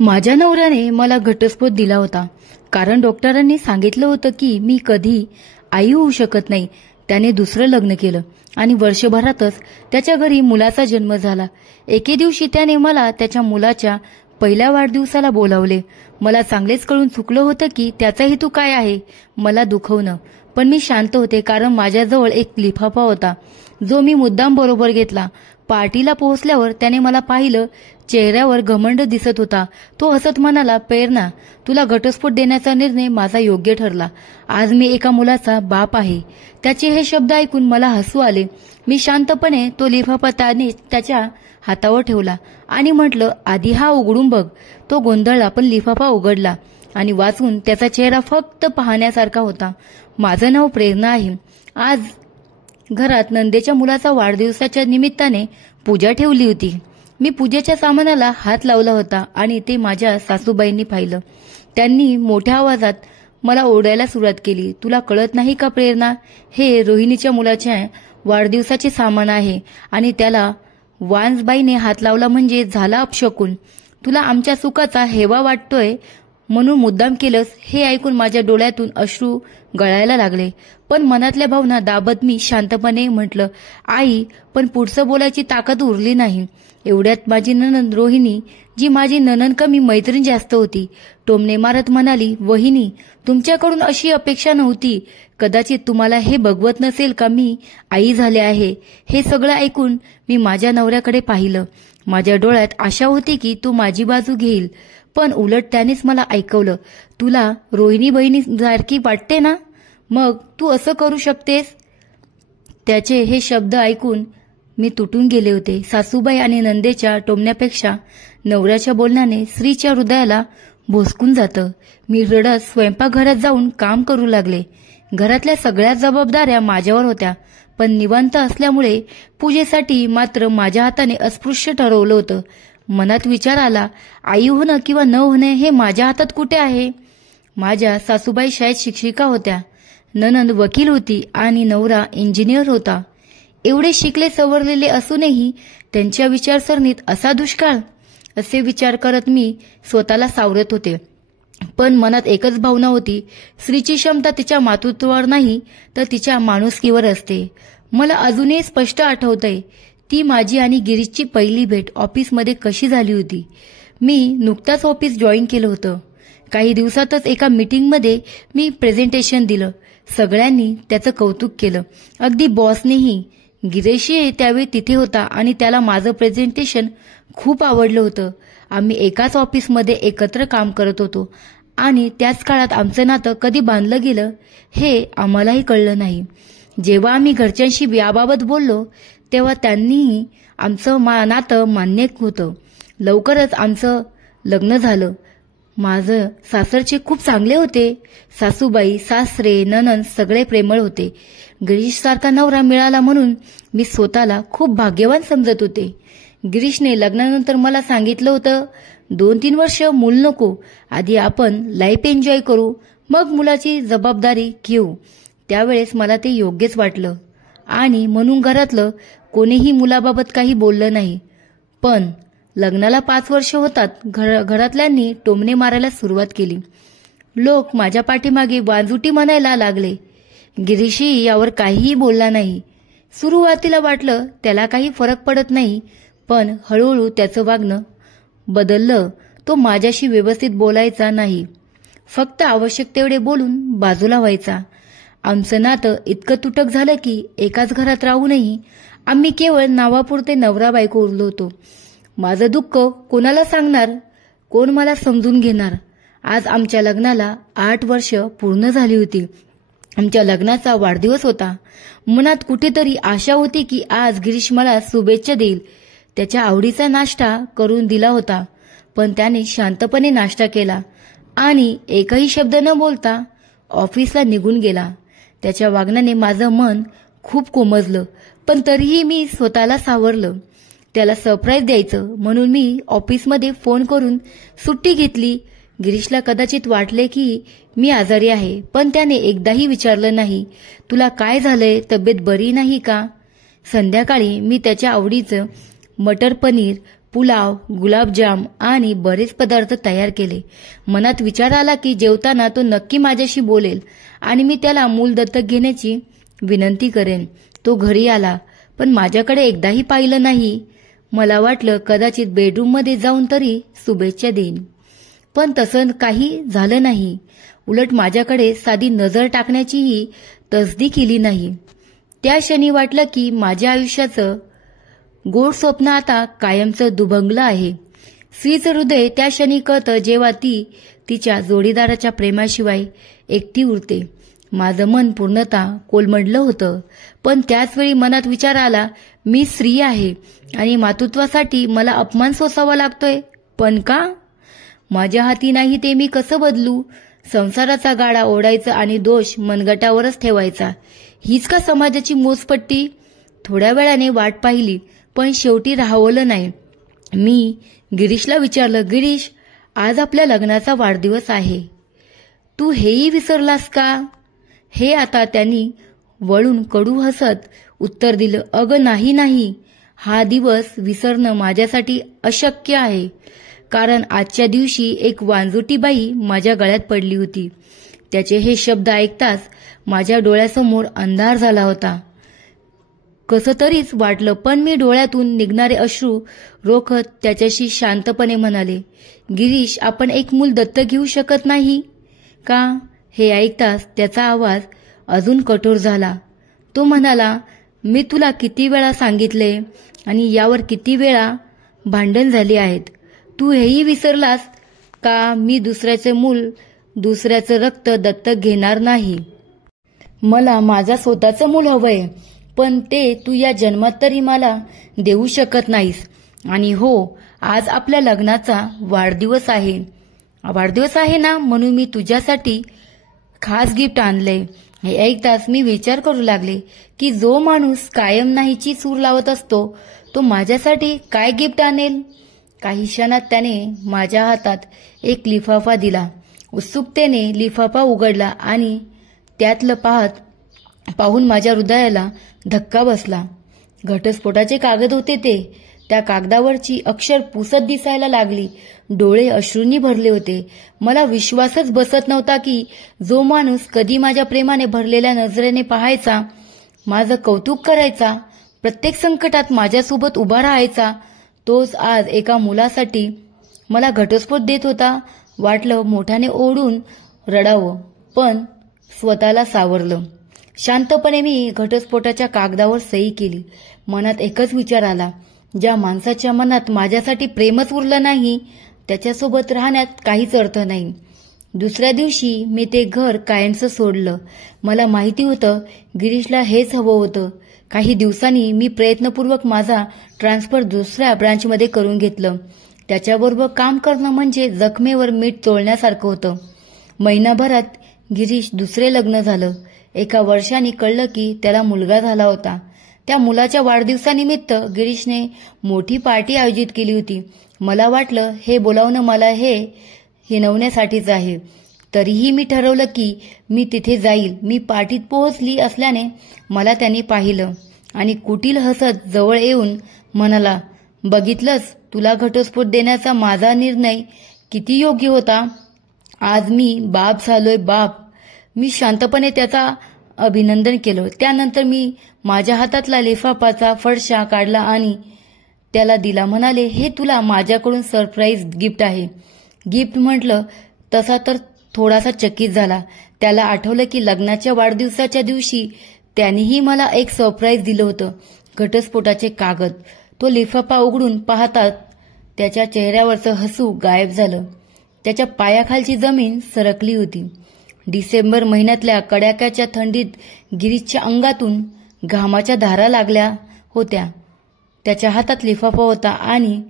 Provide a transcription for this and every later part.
माझ्या नवऱ्याने मला घटस्फोट दिला होता, कारण डॉक्टरांनी सांगितलं होतं की मी कधी आई होऊ शकत नाही. त्याने दुसरं लग्न केलं आणि वर्षभरातच त्याच्या घरी मुलाचा जन्म झाला. एके दिवशी त्याने मला त्याच्या मुलाच्या पहिल्या वाढदिवसाला बोलावले. मला चांगलेच कळून चुकलं होतं की त्याचा हेतू काय आहे, मला दुखवणं. पण मी शांत होते, कारण माझ्याजवळ एक लिफाफा होता जो मी मुद्दाम बरोबर घेतला. पार्टीला पोहोचल्यावर त्याने मला पाहिलं. चेहऱ्यावर घमंड दिसत होता. तो हसत म्हणाला, प्रेरणा, तुला घटस्फोट देण्याचा निर्णय माझा योग्य ठरला. आज मी एका मुलाचा बाप आहे. त्याचे हे शब्द ऐकून मला हसू आले. मी शांतपणे तो लिफाफा त्याच्या हातावर ठेवला आणि म्हटलं, आधी हा उघडून बघ. तो गोंधळला, पण लिफाफा उघडला आणि वाचून त्याचा चेहरा फक्त पाहण्यासारखा होता. माझं नाव प्रेरणा आहे. आज घरात नंदेच्या मुलाचा वाढदिवसाच्या निमित्ताने पूजा ठेवली होती. मी पूजेच्या सामानाला हात लावला होता आणि ते माझ्या सासूबाईंनी पाहिलं. त्यांनी मोठ्या आवाजात मला ओरडायला सुरुवात केली. तुला कळत नाही का प्रेरणा, हे रोहिणीच्या मुलाच्या वाढदिवसाचे सामान आहे आणि त्याला वांजबाईने हात लावला म्हणजे झाला अपशकुन. तुला आमच्या सुखाचा हेवा वाटतोय म्हणून मुद्दाम केलंस. हे ऐकून माझ्या डोळ्यातून अश्रू गळायला लागले, पण मनातल्या भावना दाबत मी शांतपणे म्हटलं, आई, पण पुढचं बोलायची ताकद उरली नाही. एवढ्यात माझी नणंद रोहिणी, जी माझी नणंद कमी मैत्रीण जास्त होती, टोमणे मारत म्हणाली, वहिनी, तुमच्याकडून अशी अपेक्षा नव्हती. कदाचित तुम्हाला हे बघवत नसेल का मी आई झाले आहे. हे सगळं ऐकून मी माझ्या नवऱ्याकडे पाहिलं. माझ्या डोळ्यात आशा होती की तो माझी बाजू घेईल, पण उलट त्यानेच मला ऐकवलं, तुला रोहिणी बहिणीसारखी वाटते ना, मग तू असं करू शकतेस. त्याचे हे शब्द ऐकून मी तुटून गेले होते. सासूबाई आणि नंदेच्या टोमण्यापेक्षा नवऱ्याच्या बोलण्याने स्त्रीच्या हृदयाला भोसकून जातं. मी रडत स्वयंपाकघरात जाऊन काम करू लागले. घरातल्या सगळ्या जबाबदाऱ्या माझ्यावर होत्या, पण निवांत असल्यामुळे पूजेसाठी मात्र माझ्या हाताने अस्पृश्य ठरवलं होतं. मनात विचार आला, आई होणं किंवा न होणे हे माझ्या हातात कुठे आहे. माझ्या सासूबाई शाळेत शिक्षिका होत्या, नणंद वकील होती आणि नवरा इंजिनियर होता. एवढे शिकले सवरलेले असूनही त्यांच्या विचारसरणीत असा दुष्काळ, असे विचार करत मी स्वतःला सावरत होते. पण मनात एकच भावना होती, स्त्रीची क्षमता तिच्या मातृत्वावर नाही तर तिच्या माणुसकीवर असते. मला अजूनही स्पष्ट आठवतंय ती माझी आणि गिरीशची पहिली भेट ऑफिसमध्ये कशी झाली होती. मी नुकताच ऑफिस जॉईन केलं होतं. काही दिवसातच एका मीटिंगमध्ये मी प्रेझेंटेशन दिलं. सगळ्यांनी त्याचं कौतुक केलं, अगदी बॉसनेही. गिरीशही त्यावेळी तिथे होता आणि त्याला माझं प्रेझेंटेशन खूप आवडलं होतं. आम्ही एकाच ऑफिसमध्ये एकत्र काम करत होतो आणि त्याच काळात आमचं नातं कधी बांधलं गेलं हे आम्हालाही कळलं नाही. जेव्हा आम्ही घरच्यांशी याबाबत बोललो तेव्हा त्यांनीही आमचं नातं मान्य होतं. लवकरच आमचं लग्न झालं. माझं सासरचे खूप चांगले होते. सासूबाई, सासरे, नणंद सगळे प्रेमळ होते. गिरीशसारखा नवरा मिळाला म्हणून मी स्वतःला खूप भाग्यवान समजत होते. गिरीशने लग्नानंतर मला सांगितलं होतं, 2-3 वर्ष मूल नको, आधी आपण लाईफ एन्जॉय करू, मग मुलाची जबाबदारी घेऊ. त्यावेळेस मला ते योग्यच वाटलं आणि म्हणून घरातलं कोणीही मुलाबाबत काही बोललं नाही. पण लग्नाला 5 वर्ष होतात घरातल्यांनी टोमणे मारायला सुरुवात केली. लोक माझ्या पाठीमागे वाजूटी म्हणायला लागले. गिरीशही यावर काहीही बोलला नाही. सुरुवातीला वाटलं त्याला काही फरक पडत नाही, पण हळूहळू त्याचं वागणं बदललं. तो माझ्याशी व्यवस्थित बोलायचा नाही, फक्त आवश्यक तेवढे बोलून बाजूला व्हायचा. आमचं नातं इतकं तुटक झालं की एकाच घरात राहूनही आम्ही केवळ नावापुरते नवरा बायको उरलो होतो. माझं दुःख कोणाला सांगणार, कोण मला समजून घेणार. आज आमच्या लग्नाला 8 वर्ष पूर्ण झाली होती. आमच्या लग्नाचा वाढदिवस होता. मनात कुठेतरी आशा होती की आज गिरीश मला शुभेच्छा देईल. त्याच्या आवडीचा नाश्ता करून दिला होता, पण त्याने शांतपणे नाश्ता केला आणि एकही शब्द न बोलता ऑफिसला निघून गेला. त्याच्या वागण्याने माझं मन खूप कोमजलं, पण तरीही मी स्वतःला सावरलं. त्याला सरप्राईज द्यायचं म्हणून मी ऑफिसमध्ये फोन करून सुट्टी घेतली. गिरीशला कदाचित वाटले की मी आजारी आहे, पण त्याने एकदाही विचारलं नाही, तुला काय झालंय, तब्येत बरी नाही का. संध्याकाळी मी त्याच्या आवडीचं मटर पनीर, पुलाव, गुलाबजाम आणि बरेच पदार्थ तयार केले. मनात विचार आला की जेवताना तो नक्की माझ्याशी बोलेल आणि मी त्याला मूल दत्तक घेण्याची विनंती करेन. तो घरी आला, पण माझ्याकडे एकदाही पाहिलं नाही. मला वाटलं कदाचित बेडरूममध्ये जाऊन तरी शुभेच्छा देईन, पण तसं काही झालं नाही. उलट माझ्याकडे साधी नजर टाकण्याचीही तसदी केली नाही. त्या क्षणी वाटलं की माझ्या आयुष्याचं गोड स्वप्न आता कायमचं दुभंगलं आहे. स्त्रीचं हृदय त्या क्षणी कळतं जेव्हा ती तिच्या जोडीदाराच्या प्रेमाशिवाय एकटी उरते. माझं मन पूर्णतः कोलमडलं होतं, पण त्याचवेळी मनात विचार आला, मी स्त्री आहे आणि मातृत्वासाठी मला अपमान सोसावा लागतोय. पण का? माझ्या हाती नाही ते मी कसं बदलू? संसाराचा गाडा ओढायचा आणि दोष मनगटावरच ठेवायचा, हीच का समाजाची मोजपट्टी? थोड्या वेळाने वाट पाहिली, पण शेवटी राहवलं नाही. मी गिरीशला विचारलं, गिरीश, आज आपल्या लग्नाचा वाढदिवस आहे, तू हेही विसरलास का? हे आता त्यांनी वळून कडू हसत उत्तर दिलं, अगं नाही, हा दिवस विसरणं माझ्यासाठी अशक्य आहे, कारण आजच्या दिवशी एक वांजुटी बाई माझ्या गळ्यात पडली होती. त्याचे हे शब्द ऐकताच माझ्या डोळ्यासमोर अंधार झाला होता. कसं तरीच वाटलं, पण मी डोळ्यातून निघणारे अश्रू रोखत त्याच्याशी शांतपणे म्हणाले, गिरीश, आपण एक मूल दत्तक घेऊ शकत नाही का? हे ऐकताच त्याचा आवाज अजून कठोर झाला. तो म्हणाला, मी तुला किती वेळा सांगितले आणि यावर किती वेळा भांडण झाली आहेत. तू हेही विसरलास का? मी दुसऱ्याचे मूल, दुसऱ्याचं रक्त दत्तक घेणार नाही. मला माझा स्वतःचं मूल हवंय, पण ते तू या जन्मात तरी मला देऊ शकत नाहीस. आणि हो, आज आपल्या लग्नाचा वाढदिवस आहे ना, म्हणून मी तुझ्यासाठी खास गिफ्ट आणलंय. हे ऐकताच मी विचार करू लागले की जो माणूस कायम नाहीची सूर लावत असतो तो माझ्यासाठी काय गिफ्ट आणेल. काही क्षणात त्याने माझ्या हातात एक लिफाफा दिला. उत्सुकतेने लिफाफा उघडला आणि त्यातलं पाहून माझ्या हृदयाला धक्का बसला. घटस्फोटाचे कागद होते ते. त्या कागदावरची अक्षर पुसत दिसायला लागली. डोळे अश्रूंनी भरले होते. मला विश्वासच बसत नव्हता की जो माणूस कधी माझ्या प्रेमाने भरलेल्या नजरेने पाहायचा, माझं कौतुक करायचा, प्रत्येक संकटात माझ्यासोबत उभा राहायचा, तोच आज एका मुलासाठी मला घटस्फोट देत होता. वाटलं मोठ्याने ओढून रडावं, पण स्वतःला सावरलं. शांतपणे मी घटस्फोटाच्या कागदावर सही केली. मनात एकच विचार आला, ज्या माणसाच्या मनात माझ्यासाठी प्रेमच उरलं नाही त्याच्यासोबत राहण्यात काहीच अर्थ नाही. दुसऱ्या दिवशी मी ते घर कायमचं सोडलं. मला माहिती होतं गिरीशला हेच हवं होतं. काही दिवसांनी मी प्रयत्नपूर्वक माझा ट्रान्सफर दुसऱ्या ब्रांचमध्ये करून घेतलं. त्याच्याबरोबर काम करणं म्हणजे जखमेवर मीठ चोळण्यासारखं होतं. महिनाभरात गिरीश दुसरे लग्न झालं. एका वर्षाने कळलं की त्याला मुलगा झाला होता. त्या मुलाच्या वाढदिवसानिमित्त गिरीशने मोठी पार्टी आयोजित केली होती. मला वाटलं हे बोलावणं मला हे हिणवण्यासाठीच आहे. तरीही मी ठरवलं की मी तिथे जाईल. मी पार्टीत पोहोचली असल्याने मला त्याने पाहिलं आणि कुटील हसत जवळ येऊन म्हणाला, बघितलंस, तुला घटस्फोट देण्याचा माझा निर्णय किती योग्य होता. आज मी बाप झालोय, बाप. मी शांतपणे त्याचा अभिनंदन केलं. त्यानंतर मी माझ्या हातातला लिफाफाचा फडशा काढला आणि त्याला दिला. म्हणाले, हे तुला माझ्याकडून सरप्राईज गिफ्ट आहे. गिफ्ट म्हटलं तसा तर थोडासा चकित झाला. त्याला आठवलं की लग्नाच्या वाढदिवसाच्या दिवशी त्यानेही मला एक सरप्राईज दिलं होतं, घटस्फोटाचे कागद. तो लिफाफा उघडून पाहतात त्याच्या चेहऱ्यावरचं हसू गायब झालं. त्याच्या पायाखालची जमीन सरकली होती. डिसेंबर महिन्यातल्या कडाक्याच्या थंडीत गिरीशच्या अंगातून घामाच्या धारा लागल्या होत्या. त्याच्या हातात लिफाफा होता आणि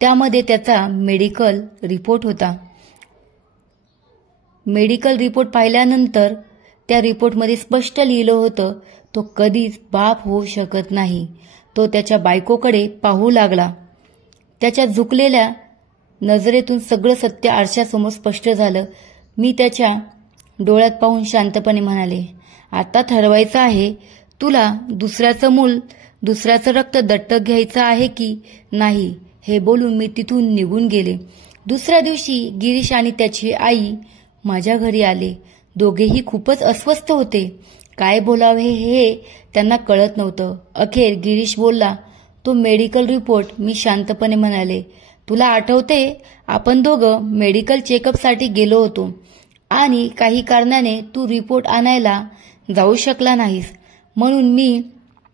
त्यामध्ये त्याचा मेडिकल रिपोर्ट होता. मेडिकल रिपोर्ट पाहिल्यानंतर त्या रिपोर्टमध्ये स्पष्ट लिहिलं होतं, तो कधीच बाप होऊ शकत नाही. तो त्याच्या बायकोकडे पाहू लागला. त्याच्या झुकलेल्या नजरेतून सगळं सत्य आरशासमोर स्पष्ट झालं. मी त्याच्या डोळ्यात पाहून शांतपणे म्हणाले, आता ठरवायचं आहे, तुला दुसऱ्याचं मूल, दुसऱ्याचं रक्त दत्तक घ्यायचं आहे की नाही हे बोलून मी तिथून निघून गेले. दुसऱ्या दिवशी गिरीश आणि त्याची आई माझ्या घरी आले. दोघेही खूपच अस्वस्थ होते. काय बोलावे हे त्यांना कळत नव्हतं. अखेर गिरीश बोलला, तो मेडिकल रिपोर्ट. मी शांतपणे म्हणाले, तुला आठवते आपण दोघं मेडिकल चेकअपसाठी गेलो होतो आणि काही कारणाने तू रिपोर्ट आणायला जाऊ शकला नाहीस, म्हणून मी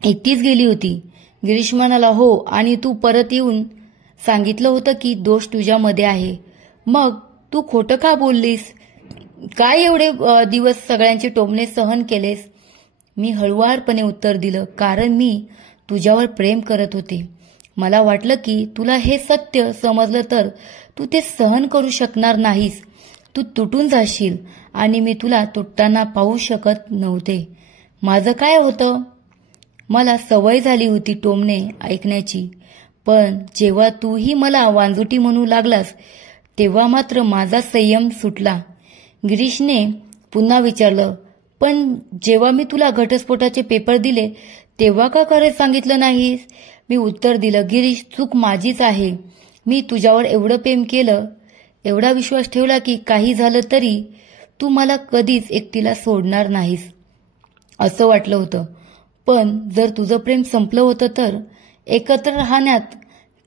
एकटीच गेली होती. गिरीश म्हणाला, हो, आणि तू परत येऊन सांगितलं होतं की दोष तुझ्यामध्ये आहे. मग तू खोटं का बोललीस? काय एवढे दिवस सगळ्यांचे टोमणे सहन केलेस? मी हळुवारपणे उत्तर दिलं, कारण मी तुझ्यावर प्रेम करत होते. मला वाटलं की तुला हे सत्य समजलं तर तू ते सहन करू शकणार नाहीस. तू तुटून जाशील आणि मी तुला तुटताना पाहू शकत नव्हते. माझं काय होतं? मला सवय झाली होती टोमणे ऐकण्याची, पण जेव्हा तूही मला वांजुटी म्हणू लागलास तेव्हा मात्र माझा संयम सुटला. गिरीशने पुन्हा विचारलं, पण जेव्हा मी तुला घटस्फोटाचे पेपर दिले तेव्हा का खरं सांगितलं नाहीस? मी उत्तर दिलं, गिरीश, चूक माझीच आहे. मी तुझ्यावर एवढं प्रेम केलं, एवढा विश्वास ठेवला की काही झालं तरी तू मला कधीच एकटीला सोडणार नाहीस असं वाटलं होतं. पण जर तुझं प्रेम संपलं होतं तर एकत्र राहण्यात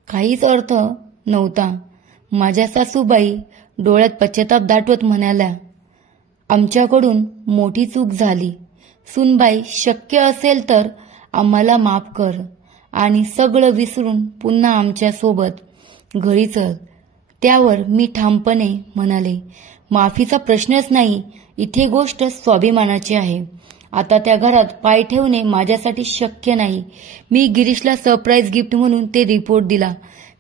काहीच अर्थ नव्हता. माझ्या सासूबाई डोळ्यात पश्चाताप दाटवत म्हणाल्या, आमच्याकडून मोठी चूक झाली. सुनबाई, शक्य असेल तर आम्हाला माफ कर आणि सगळं विसरून पुन्हा आमच्या सोबत घरी चल. त्यावर मी ठामपणे म्हणाले, माफीचा प्रश्नच नाही, इथे गोष्ट स्वाभिमानाची आहे. आता त्या घरात पाय ठेवणे माझ्यासाठी शक्य नाही. मी गिरीशला सरप्राईज गिफ्ट म्हणून ते रिपोर्ट दिला,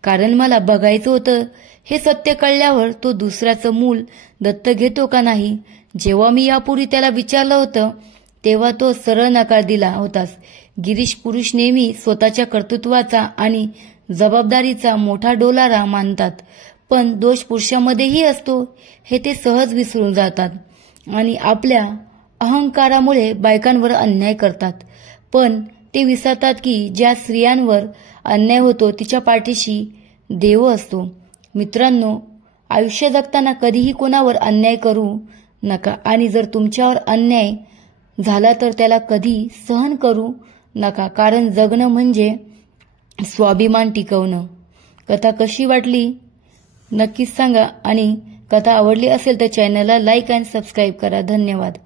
कारण मला बघायचं होतं हे सत्य कळल्यावर तो दुसऱ्याचं मूल दत्तक घेतो का नाही. जेव्हा मी यापूर्वी त्याला विचारलं होतं तेव्हा तो सरळ नकार दिला होतास. गिरीश पुरुष नेहमी स्वतःच्या कर्तृत्वाचा आणि जबाबदारीचा मोठा डोलारा मानतात, पण दोष पुरुषामध्येही असतो हे ते सहज विसरून जातात आणि आपल्या अहंकारामुळे बायकांवर अन्याय करतात. पण ते विसरतात की ज्या स्त्रियांवर अन्याय होतो तिच्या पाठीशी देव असतो. मित्रांनो, आयुष्य जगताना कधीही कोणावर अन्याय करू नका आणि जर तुमच्यावर अन्याय झाला तर त्याला कधी सहन करू नका, कारण जगणं म्हणजे स्वाभिमान टिकवणं. कथा कशी वाटली नक्कीच सांगा आणि कथा आवडली असेल तर चॅनलला लाईक आणि सबस्क्राईब करा. धन्यवाद.